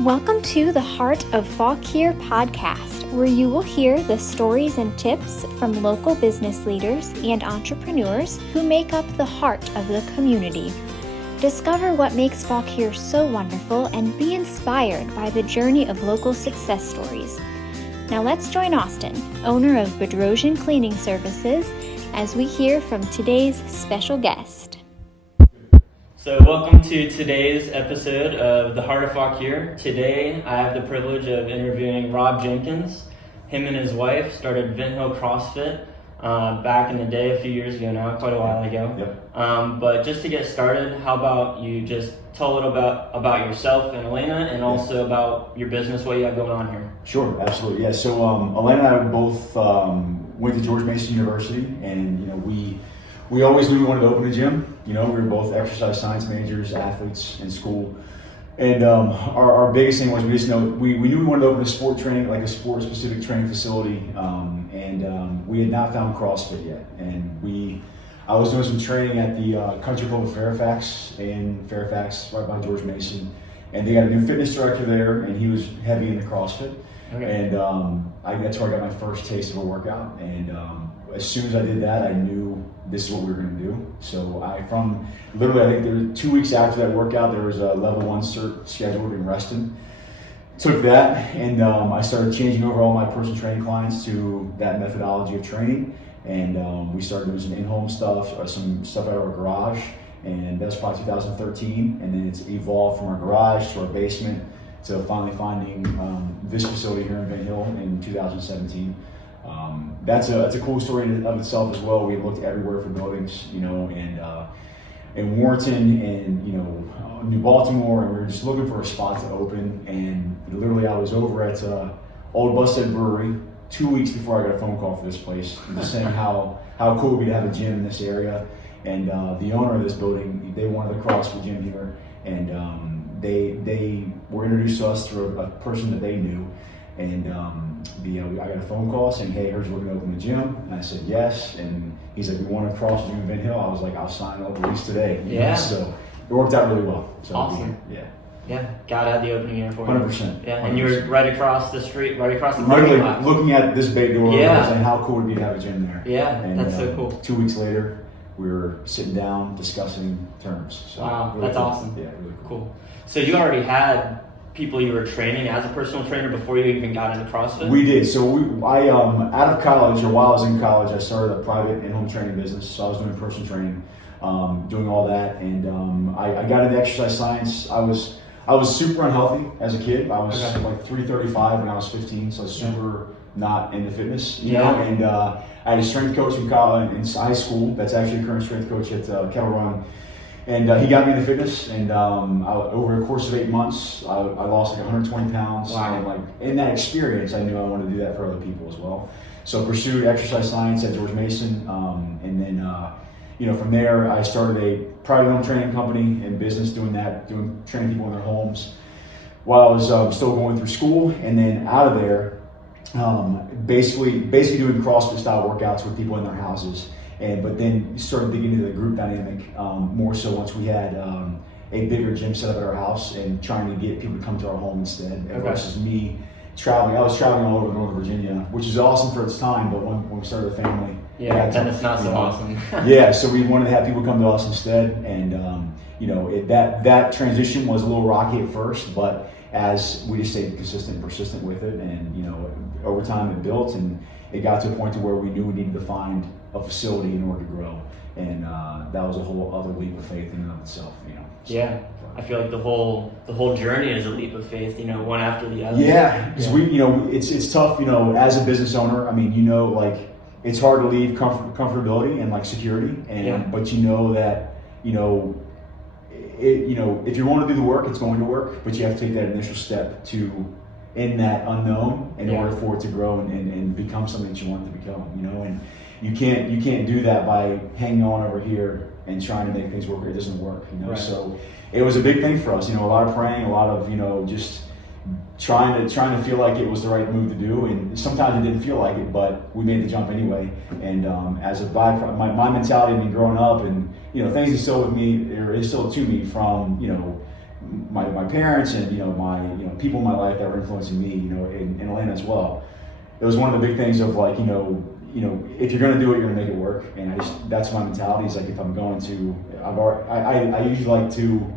Welcome to the Heart of Fauquier podcast, where you will hear the stories and tips from local business leaders and entrepreneurs who make up the heart of the community. Discover what makes Fauquier so wonderful and be inspired by the journey of local success stories. Now let's join Austin, owner of Bedrosian Cleaning Services, as we hear from today's special guest. So welcome to today's episode of The Heart of Fauquier. Today I have the privilege of interviewing Rob Jenkins. Him and his wife started Vint Hill CrossFit back in the day, a few years ago now, quite a while ago. Yep. But just to get started, how about you just tell a little about yourself and Elena, and also about your business, what you have going on here. Sure, absolutely. Yeah, so Elena and I both went to George Mason University, and we always knew we wanted to open a gym. We were both exercise science majors, athletes in school. And our biggest thing was we just know we knew we wanted to open a sport training, like a sport specific training facility. And we had not found CrossFit yet. And I was doing some training at the Country Club of Fairfax, right by George Mason. And they got a new fitness director there, and he was heavy into CrossFit. Okay. And that's where I got my first taste of a workout. And as soon as I did that, I knew this is what we were going to do. So I think there were 2 weeks after that workout, there was a level 1 cert scheduled in Reston. Took that, and I started changing over all my personal training clients to that methodology of training. And we started doing some in-home stuff, some stuff out of our garage. And that's probably 2013. And then it's evolved from our garage to our basement to finally finding this facility here in Vint Hill in 2017. That's a cool story of itself as well. We looked everywhere for buildings, and in Warrenton and New Baltimore, and we were just looking for a spot to open. And literally, I was over at Old Busted Brewery 2 weeks before I got a phone call for this place, just saying how cool it would be to have a gym in this area. And the owner of this building, they wanted a CrossFit gym here, and they were introduced to us through a person that they knew. And I got a phone call saying, "Hey, here's we're going to open the gym." And I said yes. And he said, "We want to cross the gym in Vint Hill." I was like, "I'll sign up at least today." Yeah. So it worked out really well. So awesome. Yeah. God had the opening here for you. 100%. Yeah. 100%. And you were right across the street, right across the parking lot. Looking at this big door. Yeah. I was saying, how cool would it be to have a gym there? Yeah. And, that's so cool. 2 weeks later, we were sitting down discussing terms. So wow, really that's cool. awesome. Yeah, really cool. So you already had people you were training as a personal trainer before you even got into CrossFit? We did. So I out of college, or while I was in college, I started a private in-home training business. So I was doing personal training, doing all that, and I got into exercise science. I was super unhealthy as a kid. I was like 335 when I was 15, so I was super not into fitness, you know. And I had a strength coach in college, in high school. That's actually a current strength coach at Kettle Run. And he got me into fitness, and over a course of 8 months, I lost like 120 pounds. Wow. And in that experience, I knew I wanted to do that for other people as well. So I pursued exercise science at George Mason, and then from there, I started a private home training company in business, doing training people in their homes while I was still going through school. And then out of there, basically doing CrossFit style workouts with people in their houses. But then started digging into the group dynamic more so once we had a bigger gym set up at our house, and trying to get people to come to our home instead versus me traveling. I was traveling all over Northern Virginia, which is awesome for its time, but when we started a family, then it's not so awesome. Yeah, so we wanted to have people come to us instead, and that transition was a little rocky at first, but as we just stayed consistent and persistent with it, and over time it built, and it got to a point to where we knew we needed to find a facility in order to grow, and that was a whole other leap of faith in and of itself. So, yeah, I feel like the whole journey is a leap of faith. one after the other. Yeah, because it's tough. As a business owner, I mean, like it's hard to leave comfortability and like security, but that if you want to do the work, it's going to work, but you have to take that initial step in that unknown in order for it to grow and become something that you want it to become. And you can't do that by hanging on over here and trying to make things work. It doesn't work. Right. So it was a big thing for us. A lot of praying, a lot of just trying to feel like it was the right move to do, and sometimes it didn't feel like it, but we made the jump anyway. And as a byproduct, my mentality, growing up, and things instilled with me, or instilled to me from my parents and, my, people in my life that were influencing me, in Atlanta as well. It was one of the big things of like, if you're going to do it, you're going to make it work. And that's my mentality is like, if I'm going to, I usually like to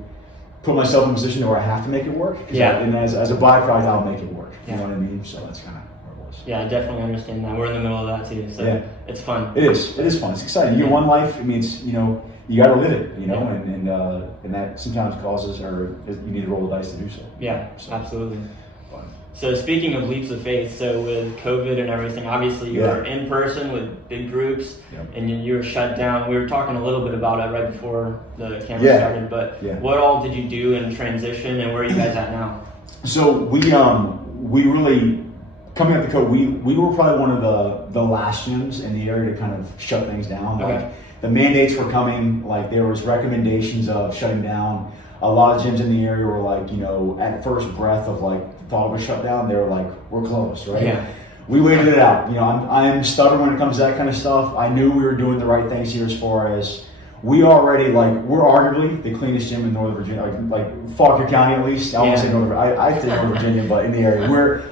put myself in a position where I have to make it work. And as a byproduct, I'll make it work. You know what I mean? So that's kind of where it was. Yeah, I definitely understand that. We're in the middle of that too. So it's fun. It is fun. It's exciting. You get one life. It means, you got to live it, and that sometimes causes, or you need to roll the dice to do so. Yeah, absolutely. So speaking of leaps of faith, so with COVID and everything, obviously you were in person with big groups, and you were shut down. We were talking a little bit about it right before the camera started, but what all did you do in transition, and where are you guys at now? So we really, coming out the COVID, we were probably one of the last gyms in the area to kind of shut things down. Okay. The mandates were coming, like there was recommendations of shutting down. A lot of gyms in the area were like, at first breath of like the thought of a shutdown, they were like, we're closed, right? Yeah. We waited it out. I'm stubborn when it comes to that kind of stuff. I knew we were doing the right things here as far as we're arguably the cleanest gym in Northern Virginia, like Fauquier County at least. I won't say Northern, I say Northern Virginia, but in the area.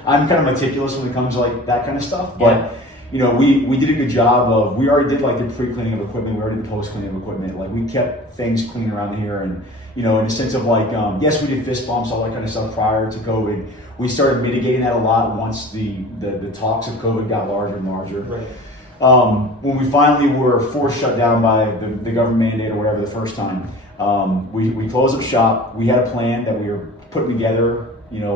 I'm kind of meticulous when it comes to like that kind of stuff. But we did a good job of, we already did like the pre-cleaning of equipment, we already did the post-cleaning of equipment. Like we kept things clean around here, and in the sense of like, yes, we did fist bumps, all that kind of stuff prior to COVID. We started mitigating that a lot once the talks of COVID got larger and larger. Right. When we finally were forced shut down by the government mandate or whatever the first time, we closed up shop. We had a plan that we were putting together.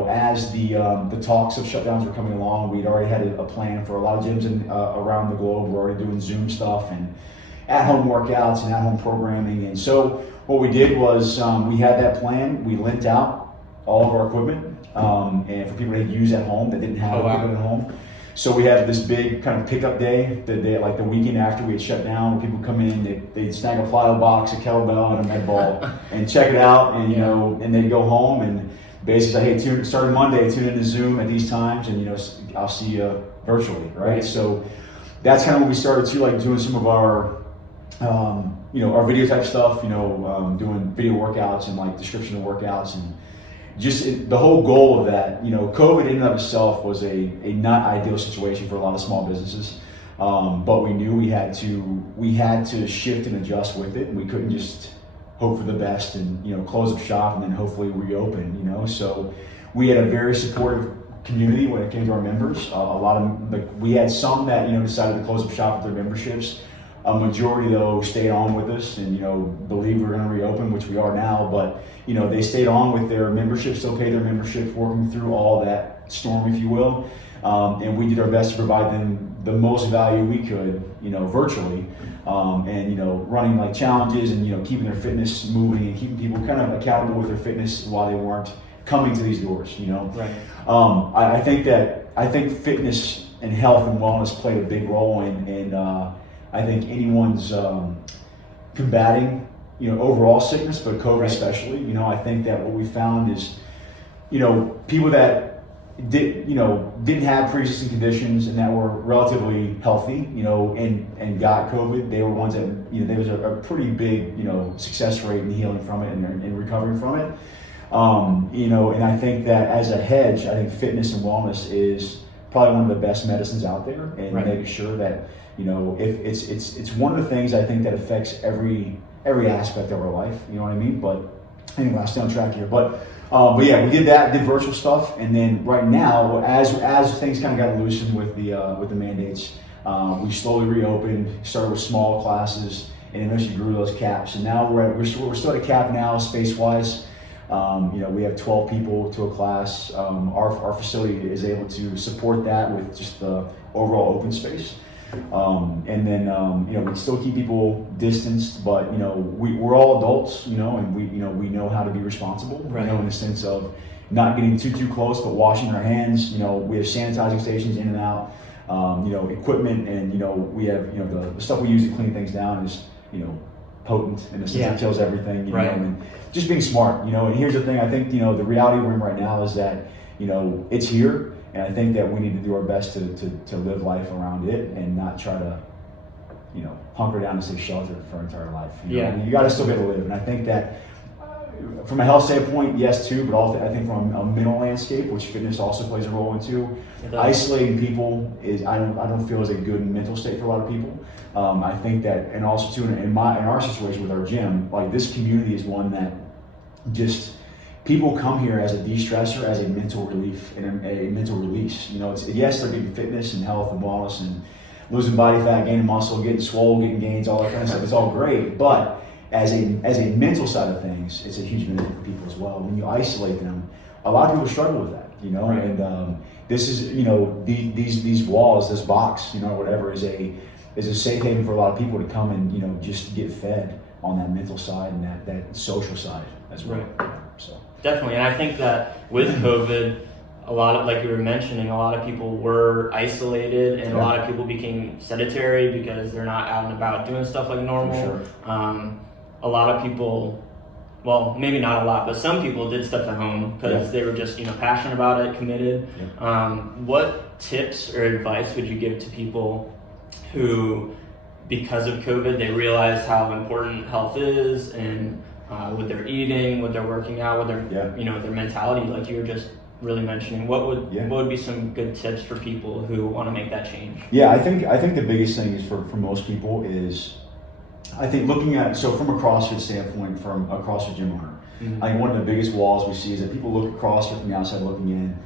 As the talks of shutdowns were coming along, we'd already had a plan for a lot of gyms around the globe. We're already doing Zoom stuff and at-home workouts and at-home programming. And so what we did was we had that plan. We lent out all of our equipment and for people to use at home that didn't have equipment at home. So we had this big kind of pickup day, like the weekend after we had shut down, where people come in, they'd snag a plyo box, a kettlebell, and a med ball, and check it out, and and they'd go home and basically say, hey, starting Monday, tune into Zoom at these times, and I'll see you virtually, right? So that's kind of when we started to like doing some of our our video type stuff, doing video workouts and like description of workouts, and just the whole goal of that, COVID in and of itself was a not ideal situation for a lot of small businesses, but we knew we had to shift and adjust with it, and we couldn't just hope for the best and close up shop and then hopefully reopen. So we had a very supportive community when it came to our members. A lot of we had some that decided to close up shop with their memberships. A majority though stayed on with us and believe we're going to reopen, which we are now. But they stayed on with their memberships, still pay their memberships, working through all that storm, if you will. And we did our best to provide them the most value we could, virtually, and running like challenges and keeping their fitness moving and keeping people kind of accountable with their fitness while they weren't coming to these doors. Right. I think fitness and health and wellness played a big role in I think anyone's combating overall sickness, but COVID especially. I think that what we found is people that didn't have pre-existing conditions and that were relatively healthy, and got COVID, they were ones that, there was a pretty big, success rate in healing from it and recovering from it. And I think that as a hedge, I think fitness and wellness is probably one of the best medicines out there, and making sure that, if it's one of the things I think that affects every aspect of our life, you know what I mean? But anyway, I'll stay on track here. But yeah, we did that, did virtual stuff, and then right now, as things kind of got loosened with the mandates, we slowly reopened, started with small classes, and eventually grew those caps. And now we're still at a cap now, space-wise. We have 12 people to a class. Our facility is able to support that with just the overall open space. And then we still keep people distanced, but we're all adults, and we know how to be responsible, in the sense of not getting too close, but washing our hands. We have sanitizing stations in and out, equipment, and we have the stuff we use to clean things down is potent in the sense it kills everything, and just being smart, and here's the thing, I think the reality we're in right now is that it's here. And I think that we need to do our best to live life around it and not try to, hunker down and stay sheltered for our entire life. You got to still be able to live. And I think that from a health standpoint, yes too, but also I think from a mental landscape, which fitness also plays a role into, isolating people I don't feel is a good mental state for a lot of people. I think that, and also too in our situation with our gym, like this community is one that just people come here as a de-stressor, as a mental relief and a mental release. You know, yes, they're getting fitness and health and wellness and losing body fat, gaining muscle, getting swole, getting gains, all that kind of stuff. It's all great, but as a mental side of things, it's a huge benefit for people as well. When you isolate them, a lot of people struggle with that, you know. Right. And this is, you know, these walls, this box, you know, whatever, is a safe haven for a lot of people to come and, you know, just get fed on that mental side and that social side as well. Right. So definitely, and I think that with COVID, a lot of, like you were mentioning, a lot of people were isolated, and a lot of people became sedentary because they're not out and about doing stuff like normal. For sure. A lot of people, well, maybe not a lot, but some people did stuff at home because they were just, you know, passionate about it, committed. What tips or advice would you give to people who, because of COVID, they realized how important health is, and with their eating, with their working out, with their, you know, their mentality, like you were just really mentioning, what would be some good tips for people who want to make that change? Yeah, I think the biggest thing is for most people is, I think looking at, so from a CrossFit standpoint, from a CrossFit gym owner, I think one of the biggest walls we see is that people look at CrossFit from the outside looking in.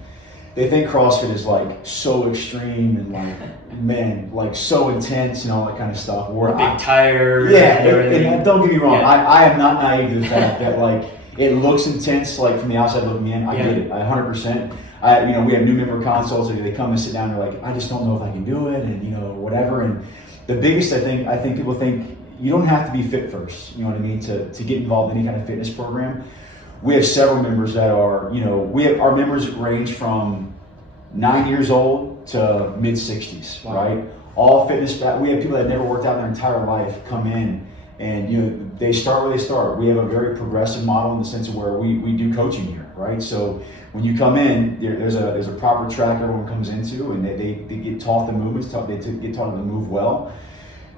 They think CrossFit is like so extreme and like, man, like so intense and all that kind of stuff. Where big tires. Yeah, and don't get me wrong, I am not naive to the fact that like it looks intense like from the outside looking in. I get it, 100%. You know, we have new member consults, and they come and sit down and they're like, I just don't know if I can do it, and you know, whatever. And the biggest, I think people think you don't have to be fit first, you know what I mean, to get involved in any kind of fitness program. We have several members that are, you know, our members range from 9 years old to mid 60s, right? All fitness. We have people that never worked out their entire life come in, and you know, they start where they start. We have a very progressive model in the sense of where we do coaching here, right? So when you come in, there's a proper track everyone comes into, and they get taught the movements, they get taught to move well.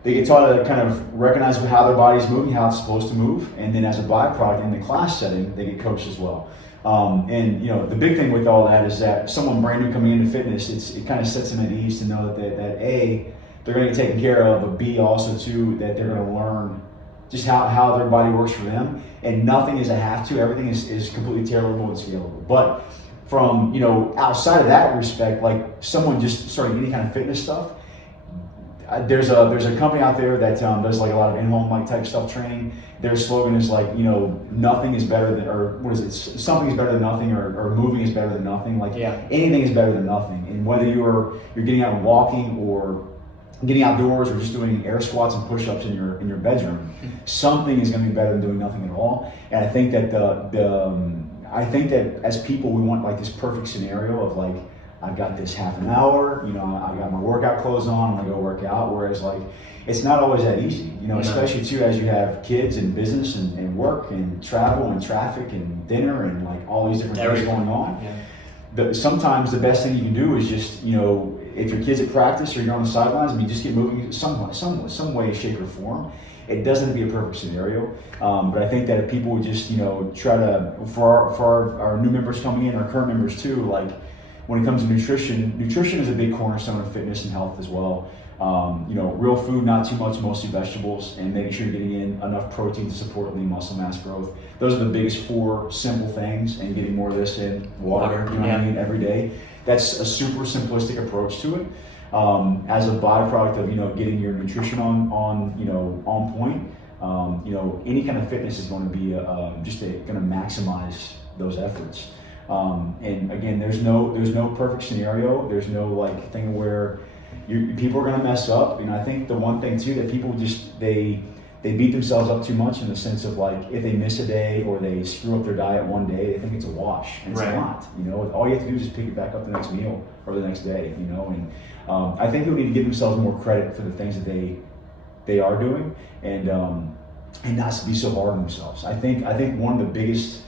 They get taught to kind of recognize how their body's moving, how it's supposed to move, and then as a byproduct in the class setting, they get coached as well. And you know, the big thing with all that is that someone brand new coming into fitness, it kind of sets them at ease to know that A, they're going to get taken care of, but B, also too, that they're going to learn just how their body works for them. And nothing is a have to, everything is completely tailorable and scalable. But from, you know, outside of that respect, like someone just starting any kind of fitness stuff, there's a company out there that does like a lot of in-home like type stuff training. Their slogan is like, you know, nothing is better than, or what is it? Something is better than nothing, or moving is better than nothing. Like anything is better than nothing. And whether you're getting out and walking, or getting outdoors, or just doing air squats and push-ups in your bedroom, something is going to be better than doing nothing at all. And I think that I think that as people, we want like this perfect scenario of like, I've got this half an hour, you know, I got my workout clothes on, I'm gonna go work out. Whereas like, it's not always that easy, you know, especially too as you have kids and business and work and travel and traffic and dinner and like all these different things going on. Sometimes the best thing you can do is just, you know, if your kid's at practice or you're on the sidelines, I mean, just get moving some way, shape or form. It doesn't be a perfect scenario, but I think that if people would just, you know, try to, for our new members coming in, our current members too, like, when it comes to nutrition is a big cornerstone of fitness and health as well. You know, real food, not too much, mostly vegetables, and making sure you're getting in enough protein to support lean muscle mass growth. Those are the biggest 4 simple things, and getting more of this in. Water, you know what I mean, every day. That's a super simplistic approach to it. As a byproduct of, you know, getting your nutrition on point, you know, any kind of fitness is going to be going to maximize those efforts. And again, there's no perfect scenario. There's no like thing where people are going to mess up. And I think the one thing too, that people just, they beat themselves up too much in the sense of like, if they miss a day or they screw up their diet one day, they think it's a wash, and it's not, you know. All you have to do is just pick it back up the next meal or the next day, you know. And I think people need to give themselves more credit for the things that they are doing, and not be so hard on themselves. I think one of the biggest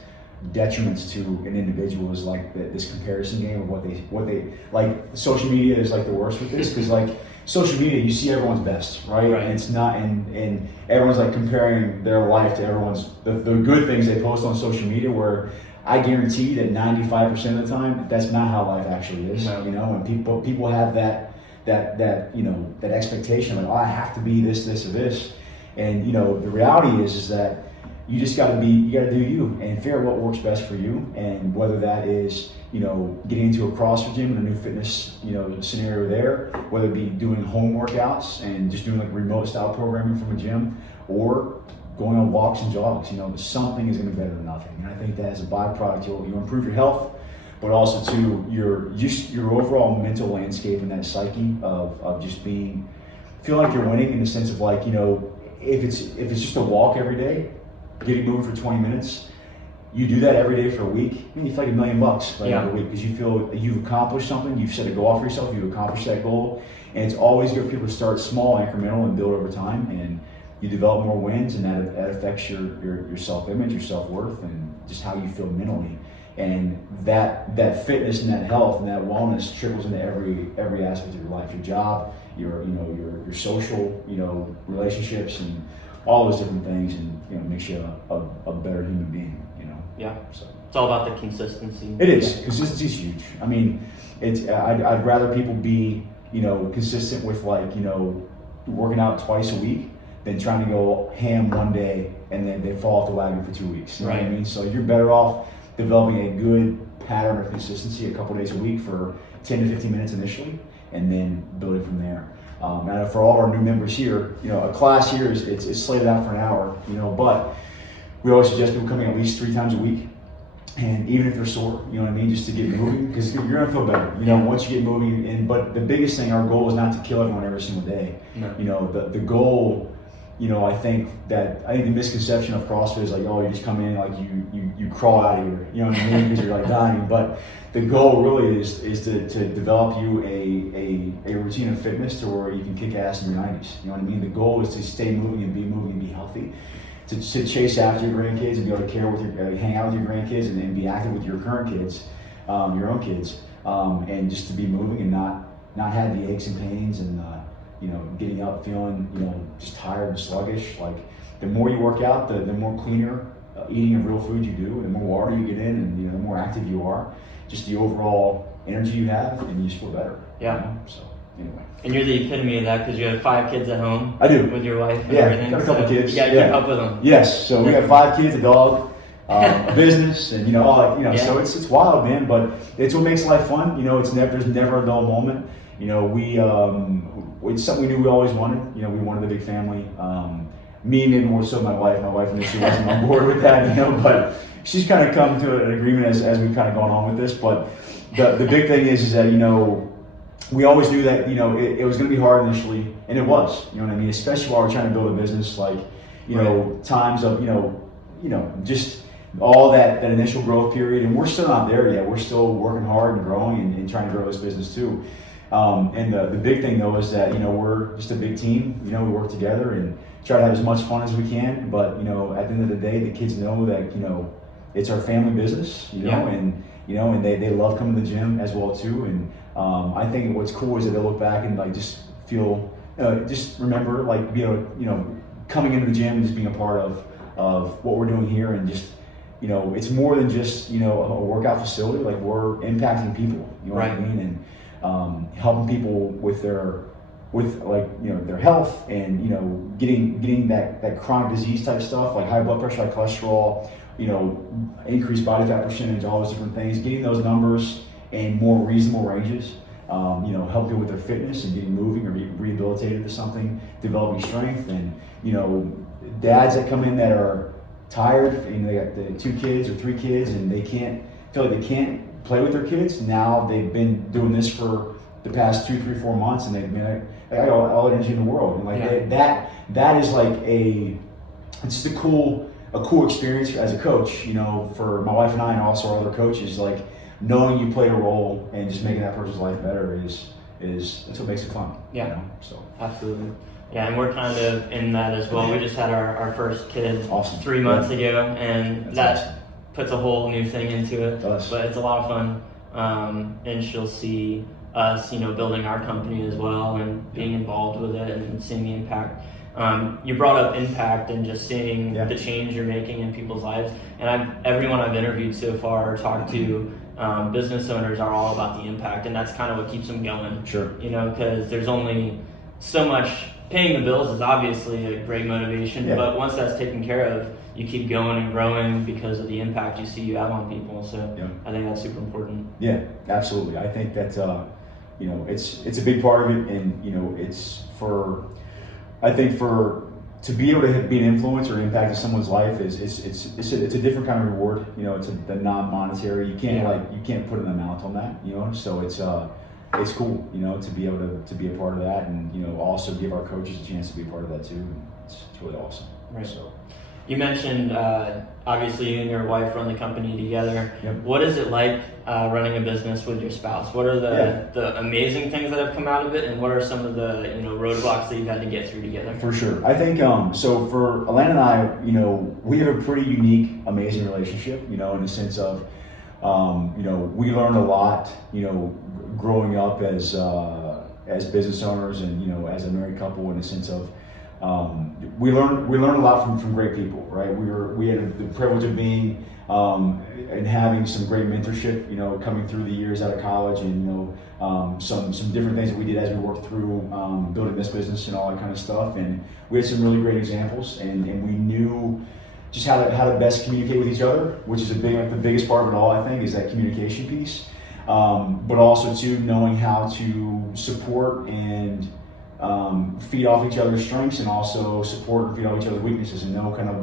detriments to an individual is like this comparison game of what they like. Social media is like the worst with this, because like social media, you see everyone's best, right? Right. And it's not, and everyone's like comparing their life to everyone's, the good things they post on social media, where I guarantee that 95% of the time, that's not how life actually is. No. You know, and people have that expectation of, oh, I have to be this, or this. And, you know, the reality is that you just got to do you and figure out what works best for you. And whether that is, you know, getting into a CrossFit gym and a new fitness, you know, scenario there, whether it be doing home workouts and just doing like remote style programming from a gym, or going on walks and jogs, you know, something is going to be better than nothing. And I think that as a byproduct, you'll improve your health, but also to your overall mental landscape and that psyche of just feeling like you're winning, in the sense of, like, you know, if it's just a walk every day, getting moving for 20 minutes, you do that every day for a week, I mean, you feel like $1 million by the end of the week, because you feel that you've accomplished something, you've set a goal for yourself, you've accomplished that goal. And it's always good for people to start small, incremental, and build over time. And you develop more wins, and that affects your self-image, your self-worth, and just how you feel mentally. And that fitness and that health and that wellness trickles into every aspect of your life, your job, your social, you know, relationships, and all those different things, and, you know, makes you a better human being, you know. Yeah. So It's all about the consistency. it is. Consistency is huge. I mean, I'd rather people be, you know, consistent with, like, you know, working out twice a week than trying to go ham one day and then they fall off the wagon for 2 weeks. You know what I mean? So you're better off developing a good pattern of consistency a couple days a week for 10 to 15 minutes initially, and then build it from there. And for all our new members here, you know, a class here it's slated out for an hour, you know, but we always suggest people coming at least 3 times a week. And even if they're sore, you know what I mean, just to get moving, because you're gonna feel better, you know, once you get moving. And but the biggest thing, our goal is not to kill everyone every single day. No. You know, the goal, you know, I think the misconception of CrossFit is like, oh, you just come in, like you crawl out of here, you know what I mean, because you're like dying. But the goal really is to develop you a routine of fitness to where you can kick ass in your 90s. You know what I mean? The goal is to stay moving and be healthy. To chase after your grandkids and be able to hang out with your grandkids and be active with your current kids, your own kids, and just to be moving and not have the aches and pains and you know, getting up feeling, you know, just tired and sluggish. Like, the more you work out, the more cleaner eating of real food you do, the more water you get in, and, you know, the more active you are, just the overall energy you have, and you just feel better. Yeah. You know? So anyway. And you're the epitome of that, because you have 5 kids at home. I do. With your wife and Yeah, everything. got a couple kids. You gotta keep up with them. Yes, so we got 5 kids, a dog, a business, and, you know, all, you know, Yeah. so it's wild, man. But it's what makes life fun. You know, there's never a dull moment. You know, it's something we knew we always wanted. You know, we wanted a big family. Me, maybe more so my wife. My wife initially wasn't on board with that, you know, but she's kind of come to an agreement as we've kind of gone on with this. But the big thing is that, you know, we always knew that, you know, it was going to be hard initially, and it was, you know what I mean? Especially while we're trying to build a business, like, you know, times of, you know, just all that initial growth period, and we're still not there yet. We're still working hard and growing and trying to grow this business too. And the big thing though is that, you know, we're just a big team. You know, we work together and try to have as much fun as we can. But, you know, at the end of the day, the kids know that, you know, it's our family business. You know, and you know, and they love coming to the gym as well too. And I think what's cool is that they look back and, like, just feel, just remember, like, you know, coming into the gym and just being a part of what we're doing here, and just, you know, it's more than just, you know, a workout facility. Like, we're impacting people. You know what I mean? And helping people with like, you know, their health, and, you know, getting that chronic disease type stuff, like high blood pressure, high cholesterol, you know, increased body fat percentage, all those different things, getting those numbers in more reasonable ranges, you know, helping people with their fitness and getting moving or rehabilitated to something, developing strength. And, you know, dads that come in that are tired, and they got the 2 kids or 3 kids, and they feel like they can't play with their kids. Now they've been doing this for the past 2, 3, 4 months, and they've been, I got all the energy in the world. And, like, that is like it's just a cool experience as a coach, you know, for my wife and I, and also our other coaches. Like, knowing you played a role and just making that person's life better is that's what makes it fun. Yeah. You know? So absolutely. Yeah, and we're kind of in that as well. We just had our first kid awesome. 3 months ago, and that's that awesome. Puts a whole new thing into it. It does. But it's a lot of fun. And she'll see us, building our company as well and being involved with it and seeing the impact. You brought up impact and just seeing the change you're making in people's lives. And everyone I've interviewed so far or talked to, business owners are all about the impact, and that's kind of what keeps them going. Sure. Because there's only so much. Paying the bills is obviously a great motivation, but once that's taken care of, you keep going and growing because of the impact you see you have on people. So I think that's super important. Yeah, absolutely. I think that it's a big part of it, and it's to be able to be an influence or impact in someone's life it's a different kind of reward. It's the non-monetary. You can't put an amount on that. So it's cool, to be able to be a part of that, and also give our coaches a chance to be a part of that too. It's really awesome. Right. So you mentioned obviously you and your wife run the company together. Yep. What is it like running a business with your spouse? What are the amazing things that have come out of it, and what are some of the roadblocks that you've had to get through together? For sure. I think so for Alana and I, we have a pretty unique, amazing relationship. In the sense of we learned a lot. Growing up as business owners and as a married couple, in the sense of we learned a lot from great people, right? We had the privilege of being and having some great mentorship, coming through the years out of college, and some different things that we did as we worked through building this business and all that kind of stuff. And we had some really great examples, and we knew just how to best communicate with each other, which is the biggest part of it all. I think is that communication piece. But also too knowing how to support and feed off each other's strengths, and also support and feed off each other's weaknesses, and know kind of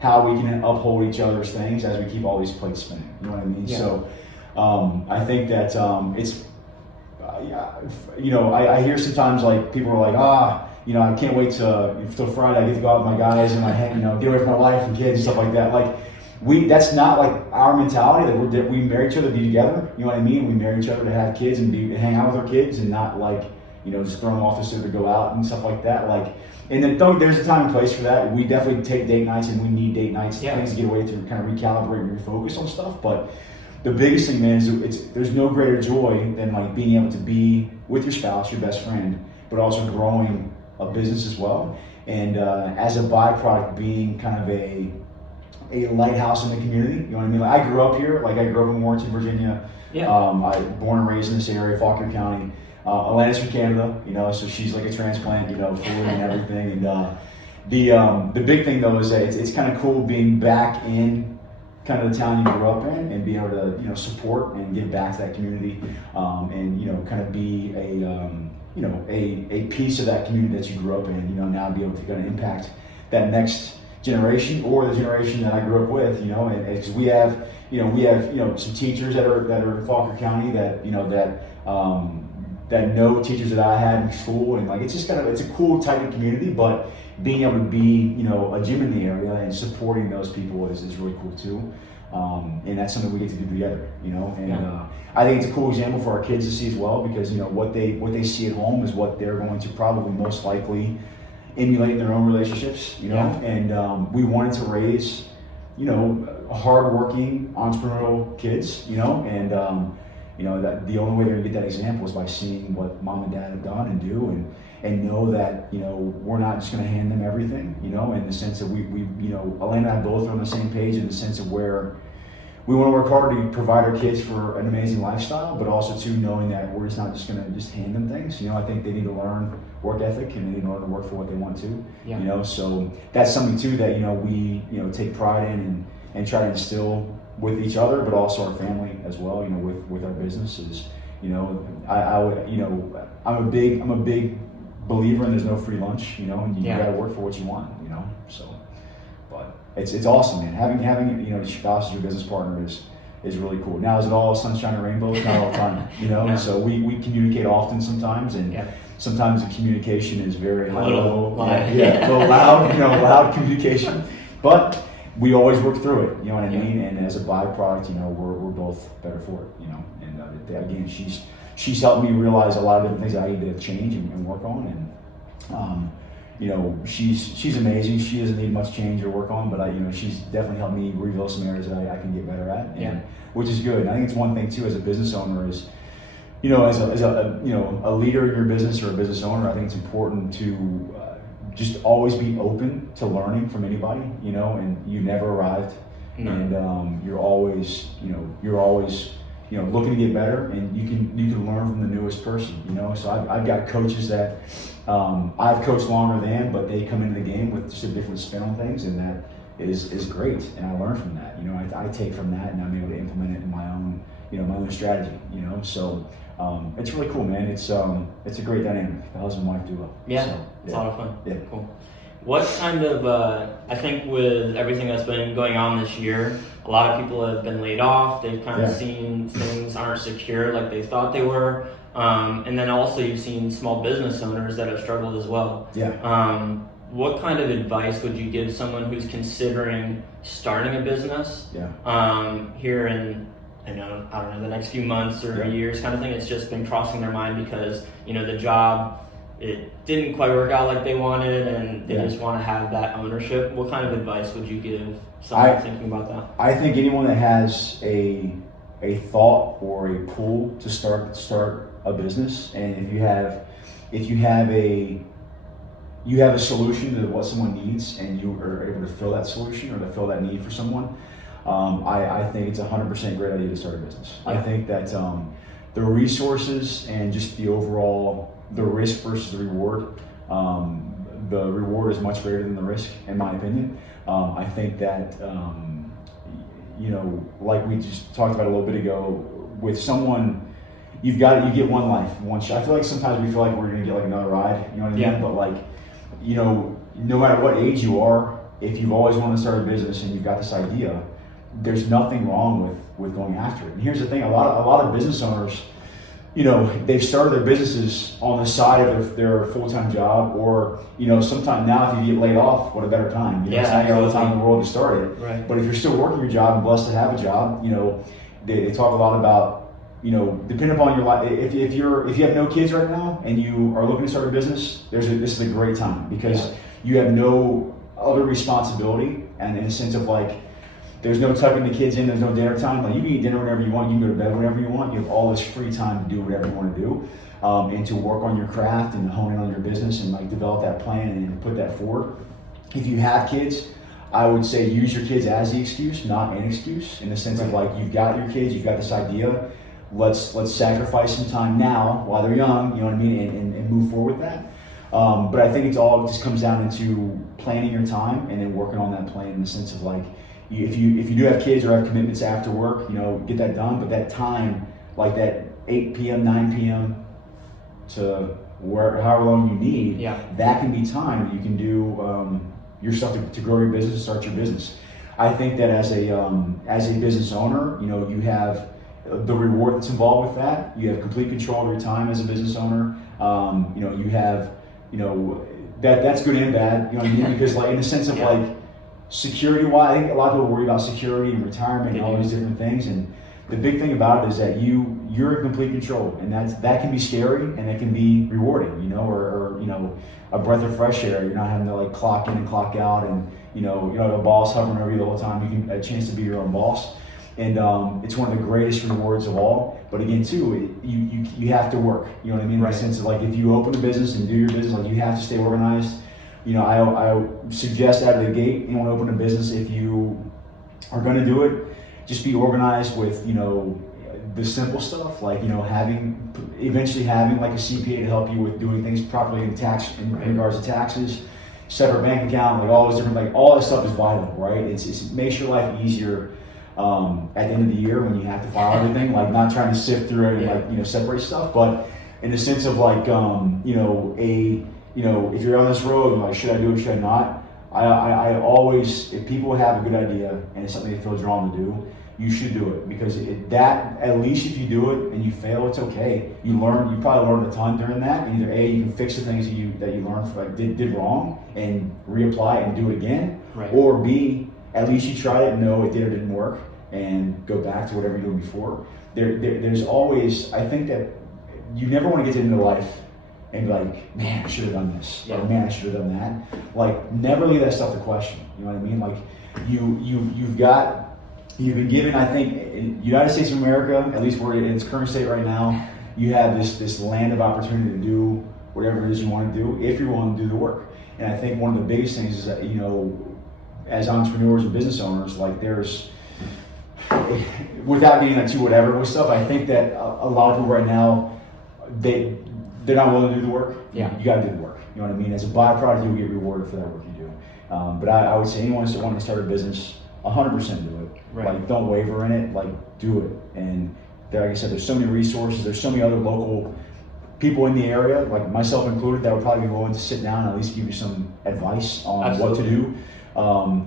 how we can uphold each other's things as we keep all these plates spinning. You know what I mean? Yeah. So I think that it's I hear sometimes like people are like, I can't wait till Friday. I get to go out with my guys and get away from my wife and kids and stuff like that. Like. That's not like our mentality. That we marry each other to be together. You know what I mean? We marry each other to have kids and hang out with our kids, and not just throw them off the to go out and stuff like that. And then there's a time and place for that. We definitely take date nights, and we need date nights things to get away to kind of recalibrate and refocus on stuff. But the biggest thing, man, is there's no greater joy than being able to be with your spouse, your best friend, but also growing a business as well. And as a byproduct, being kind of a lighthouse in the community. You know what I mean? I grew up here. I grew up in Warrenton, Virginia. Yeah. I born and raised in this area, Fauquier County. Alana's from Canada, so she's like a transplant, fully and everything. And the big thing though is that it's kind of cool being back in kind of the town you grew up in, and being able to support and give back to that community, and kind of be a piece of that community that you grew up in. Now be able to kind of impact that next generation, or the generation that I grew up with, and because we have some teachers that are in Fauquier County that that know teachers that I had in school, and it's just it's a cool, tight community. But being able to be a gym in the area and supporting those people is really cool too, and that's something we get to do together, and I think it's a cool example for our kids to see as well, because what they see at home is what they're going to probably most likely emulate in their own relationships, and we wanted to raise, hardworking entrepreneurial kids, and that the only way they're gonna get that example is by seeing what mom and dad have done and do, and know that we're not just gonna hand them everything, in the sense that we Alana and I both are on the same page in the sense of where we want to work hard to provide our kids for an amazing lifestyle, but also too knowing that we're just not just going to hand them things. I think they need to learn work ethic, and they need to learn to work for what they want to. So that's something too that we take pride in and try to instill with each other, but also our family as well. With our businesses. I'm a big believer in there's no free lunch. And you got to work for what you want. So. But it's awesome, man. Having your spouse as your business partner is really cool. Now, is it all sunshine and rainbows? Not all the time, And so we communicate often sometimes, and sometimes the communication is very high level, a little loud, loud communication. But we always work through it, you know what I mean? And as a byproduct, we're both better for it, And again, she's helped me realize a lot of different things that I need to change and work on, and. She's amazing. She doesn't need much change or work on, but she's definitely helped me reveal some areas that I can get better at, which is good. And I think it's one thing too as a business owner is, a leader in your business or a business owner, I think it's important to just always be open to learning from anybody, and you never arrived. No. And you're always looking to get better, and you can learn from the newest person, So I've got coaches that I've coached longer than, but they come into the game with just a different spin on things, and that is great. And I learn from that. I take from that, and I'm able to implement it in my own strategy. So it's really cool, man. It's a great dynamic. The husband and wife duo. Yeah, so, it's a lot of fun. Yeah, cool. What kind of, I think with everything that's been going on this year, a lot of people have been laid off. They've kind of seen things aren't secure like they thought they were. And then also you've seen small business owners that have struggled as well. Yeah. What kind of advice would you give someone who's considering starting a business here in, I don't know, the next few months or years kind of thing? It's just been crossing their mind because, the job, it didn't quite work out like they wanted, and they just want to have that ownership. What kind of advice would you give someone thinking about that? I think anyone that has a thought or a pull to start a business, and if you have a solution to what someone needs, and you are able to fill that solution or to fill that need for someone, I think it's 100% great idea to start a business. I think that the resources and just the overall, the risk versus the reward is much greater than the risk, in my opinion. I think that, like we just talked about a little bit ago, with someone, you get one life, one shot. I feel like sometimes we feel like we're going to get like another ride, you know what I mean? Yeah. But like, no matter what age you are, if you've always wanted to start a business and you've got this idea, there's nothing wrong with going after it. And here's the thing, a lot of business owners, they've started their businesses on the side of their full-time job, or, sometime now if you get laid off, what a better time. It's not all the time in the world to start it. Right. But if you're still working your job and blessed to have a job, they talk a lot about, depending upon your life, if you have no kids right now and you are looking to start a business, this is a great time because you have no other responsibility, and in a sense of like, there's no tucking the kids in, there's no dinner time. Like, you can eat dinner whenever you want, you can go to bed whenever you want. You have all this free time to do whatever you want to do, and to work on your craft and hone in on your business and like develop that plan and put that forward. If you have kids, I would say use your kids as the excuse, not an excuse, in the sense of like, you've got your kids, you've got this idea, let's sacrifice some time now while they're young, you know what I mean, and move forward with that. But I think it just comes down into planning your time and then working on that plan in the sense of like, if you do have kids or have commitments after work, get that done. But that time, like that 8 p.m., 9 p.m. to however long you need, that can be time that you can do your stuff to grow your business, start your business. I think that as a business owner, you have the reward that's involved with that. You have complete control of your time as a business owner. You have, that's good and bad. You know what I mean? Because like in the sense of like, security-wise, I think a lot of people worry about security and retirement and all these different things, and the big thing about it is that you're in complete control, and that can be scary and it can be rewarding, or a breath of fresh air. You're not having to like clock in and clock out, and you have a boss hovering over you the whole time. You can a chance to be your own boss, and it's one of the greatest rewards of all. But again, too, you have to work. You know what I mean? Right. In the sense of like, if you open a business and do your business, like you have to stay organized. I suggest out of the gate, you want to open a business, if you are going to do it, just be organized with, the simple stuff, like, eventually having like a CPA to help you with doing things properly in regards to taxes, separate bank account, like all those different, like all that stuff is vital, right? It's makes your life easier at the end of the year when you have to file everything, like not trying to sift through it and like, separate stuff, but in the sense of like, if you're on this road, like, should I do it, should I not? I always, if people have a good idea and it's something they feel drawn to do, you should do it, because at least if you do it and you fail, it's okay. You probably learned a ton during that, and either A, you can fix the things that you learned did wrong and reapply it and do it again, or B, at least you tried it and know it did or didn't work and go back to whatever you did before. There's always, I think that you never want to get to the end of life and be like, man, I should have done this, or man, I should have done that. Like, never leave that stuff to question. You know what I mean? Like, you've been given, I think, in United States of America, at least we're in its current state right now, you have this land of opportunity to do whatever it is you want to do if you're willing to do the work. And I think one of the biggest things is that, as entrepreneurs and business owners, like there's, without getting into whatever with stuff, I think that a lot of people right now, they're not willing to do the work. Yeah. You got to do the work. You know what I mean? As a byproduct, you'll get rewarded for that work you do. But I would say anyone that wants to start a business, 100% do it. Right. Like, don't waver in it. Like, do it. And like I said, there's so many resources. There's so many other local people in the area, like myself included, that would probably be willing to sit down and at least give you some advice on Absolutely. what to do.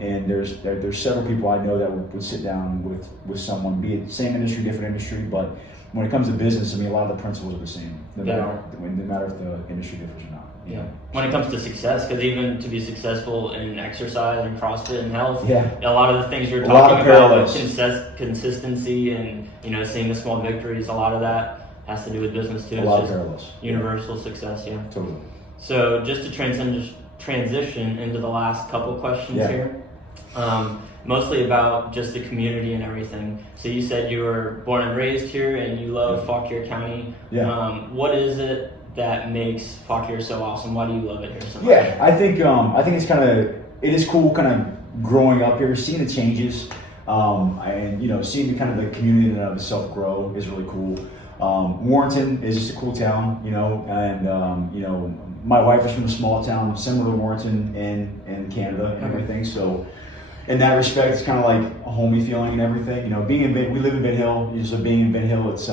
And there's several people I know that would sit down with someone, be it same industry, different industry, but when it comes to business, I mean, a lot of the principles are the same, no matter if the industry differs or not. Yeah. When it comes to success, because even to be successful in exercise and CrossFit and health, Yeah. a lot of the things you're A lot talking of about, parallels. consistency and seeing the small victories, a lot of that has to do with business too. A lot of parallels. Universal success, yeah. Totally. So just to transition into the last couple questions here, mostly about just the community and everything. So you said you were born and raised here and you love Fauquier County. Yeah. What is it that makes Fauquier so awesome? Why do you love it here so much? Yeah, I think it is cool kind of growing up here, seeing the changes, and seeing the kind of the community in and of itself grow is really cool. Warrenton is just a cool town, and my wife is from a small town similar to Warrenton in Canada and everything. So in that respect, it's kind of like a homey feeling and everything. We live in Vint Hill. So being in Vint Hill, it's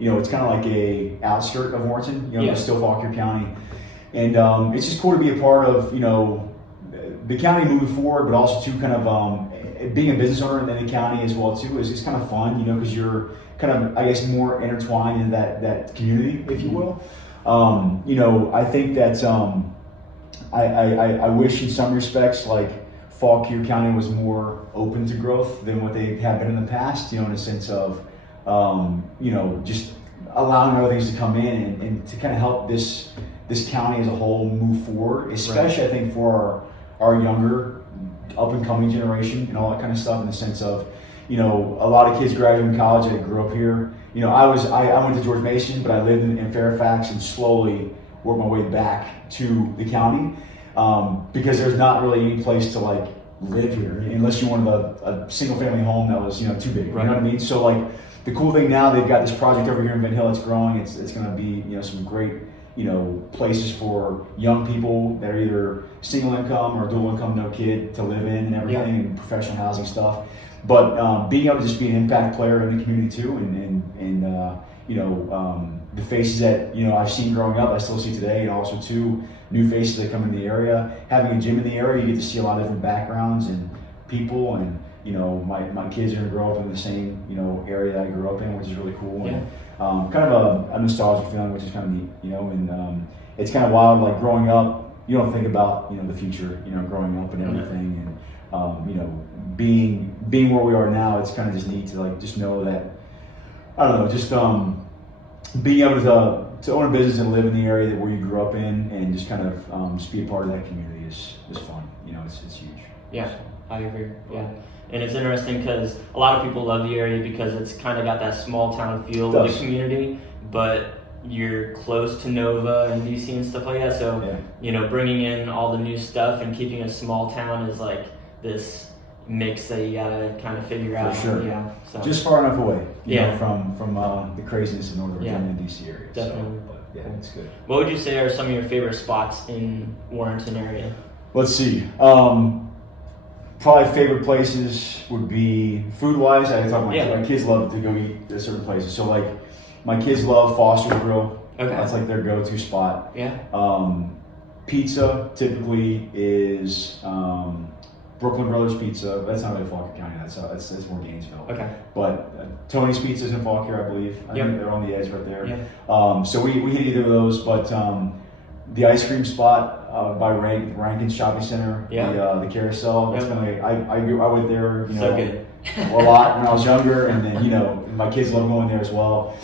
it's kind of like a outskirt of Warrenton. It's still Fauquier County, and it's just cool to be a part of the county moving forward, but also to kind of being a business owner in the county as well too. Is kind of fun, because you're kind of, I guess, more intertwined in that community, if you will. I think that I wish in some respects, like, Fauquier County was more open to growth than what they have been in the past, in a sense of, just allowing other things to come in and to kind of help this county as a whole move forward, especially I think for our younger up and coming generation and all that kind of stuff, in the sense of, a lot of kids graduating college that grew up here. I went to George Mason, but I lived in Fairfax and slowly worked my way back to the county, because there's not really any place to like live here unless you wanted a single family home that was too big. Right. You know what I mean? So like the cool thing now, they've got this project over here in Vint Hill. It's growing. It's going to be some great places for young people that are either single income or dual income, no kid, to live in and everything, and professional housing stuff. But being able to just be an impact player in the community too, and the faces that I've seen growing up, I still see today, and also too new faces that come in the area. Having a gym in the area, you get to see a lot of different backgrounds and people, and my kids are gonna grow up in the same area that I grew up in, which is really cool. Yeah. And kind of a nostalgic feeling, which is kind of neat, and it's kind of wild. Like growing up, you don't think about the future, growing up and everything, and being where we are now, it's kind of just neat to like just know that, I don't know, just being able to own a business and live in the area where you grew up in, and just kind of just be a part of that community is fun. It's huge. Yeah, I agree. Yeah. And it's interesting because a lot of people love the area because it's kind of got that small town feel with the community, but you're close to Nova and DC and stuff like that. So, bringing in all the new stuff and keeping a small town is like this mix that you gotta kind of figure out. For sure. Yeah. So. Just far enough away. From the craziness of Northern Virginia and DC area. Definitely. So, but yeah, it's good. What would you say are some of your favorite spots in Warrenton area? Let's see. Probably favorite places would be food-wise. I talk about my kids love to go eat at certain places. So like, my kids love Foster's Grill. Okay. That's like their go-to spot. Yeah. Pizza typically is Brooklyn Brothers Pizza. That's not really Fauquier County. That's more Gainesville. Okay. But Tony's Pizza's in Fauquier, I believe. I think they're on the edge right there. Yeah. So we hit either of those, but the ice cream spot by Rankin's Shopping Center, the Carousel. That's been like I went there, so good. a lot when I was younger, and then my kids love going there as well.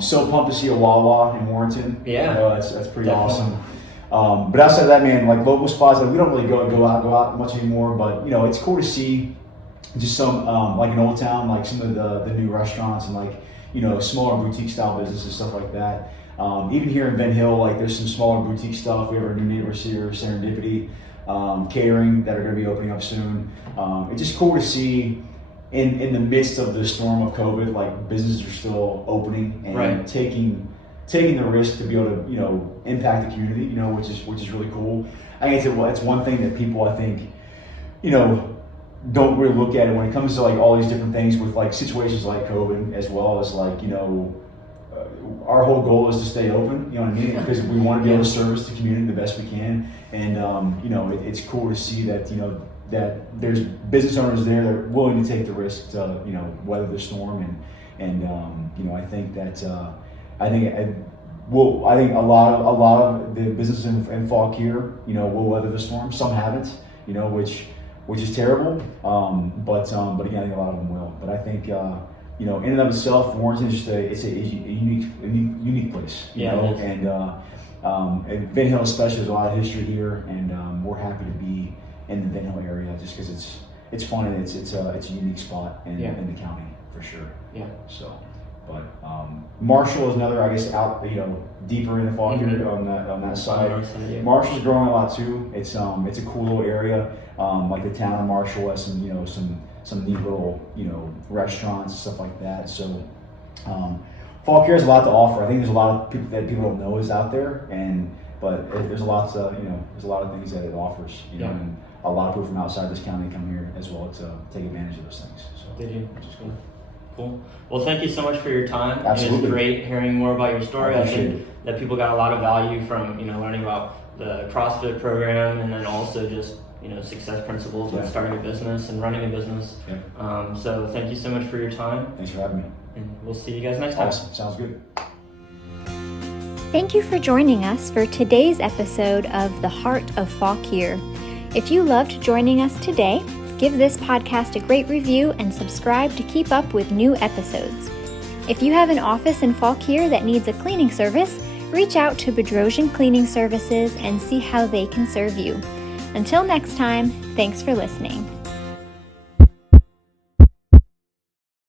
So pumped to see a Wawa in Warrenton. Yeah, that's pretty awesome. But outside of that, man, like local spots, like we don't really go out much anymore. But it's cool to see just some like in Old Town, like some of the new restaurants and like smaller boutique style businesses, stuff like that. Even here in Vint Hill, like there's some smaller boutique stuff. We have our new neighbors here, Serendipity, catering that are going to be opening up soon. It's just cool to see in the midst of the storm of COVID, like businesses are still opening and right. taking the risk to be able to impact the community, which is really cool. I think it's one thing that people, I think, don't really look at it when it comes to like all these different things with like situations like COVID, as well as like our whole goal is to stay open, you know what I mean? Because we want to be able to service the community the best we can, and it's cool to see that that there's business owners there that are willing to take the risk to weather the storm, and I think that I think a lot of the businesses in Fauquier will weather the storm. Some haven't, which is terrible, but again, I think a lot of them will. But I think in and of itself, Warrenton is just a unique place, and Vint Hill especially, there's a lot of history here, and we're happy to be in the Vint Hill area just because it's fun and it's a unique spot in the county for sure. Yeah. So, but Marshall is another, I guess, out deeper in the Fauquier on that side. Marshall's growing a lot too. It's a cool little area. Like the town of Marshall has some neat little restaurants and stuff like that. So Fauquier has a lot to offer. I think there's a lot of people that people don't know is out there, but there's a lot of things that it offers. And a lot of people from outside this county come here as well to take advantage of those things. So they do, which is cool. Cool. Well, thank you so much for your time. Absolutely. It was great hearing more about your story. I think that people got a lot of value from learning about the CrossFit program, and then also just success principles with starting a business and running a business. Yeah. So thank you so much for your time. Thanks for having me. And we'll see you guys next time. Awesome. Sounds good. Thank you for joining us for today's episode of The Heart of Fauquier. If you loved joining us today, give this podcast a great review and subscribe to keep up with new episodes. If you have an office in Fauquier that needs a cleaning service, reach out to Bedrosian Cleaning Services and see how they can serve you. Until next time, thanks for listening.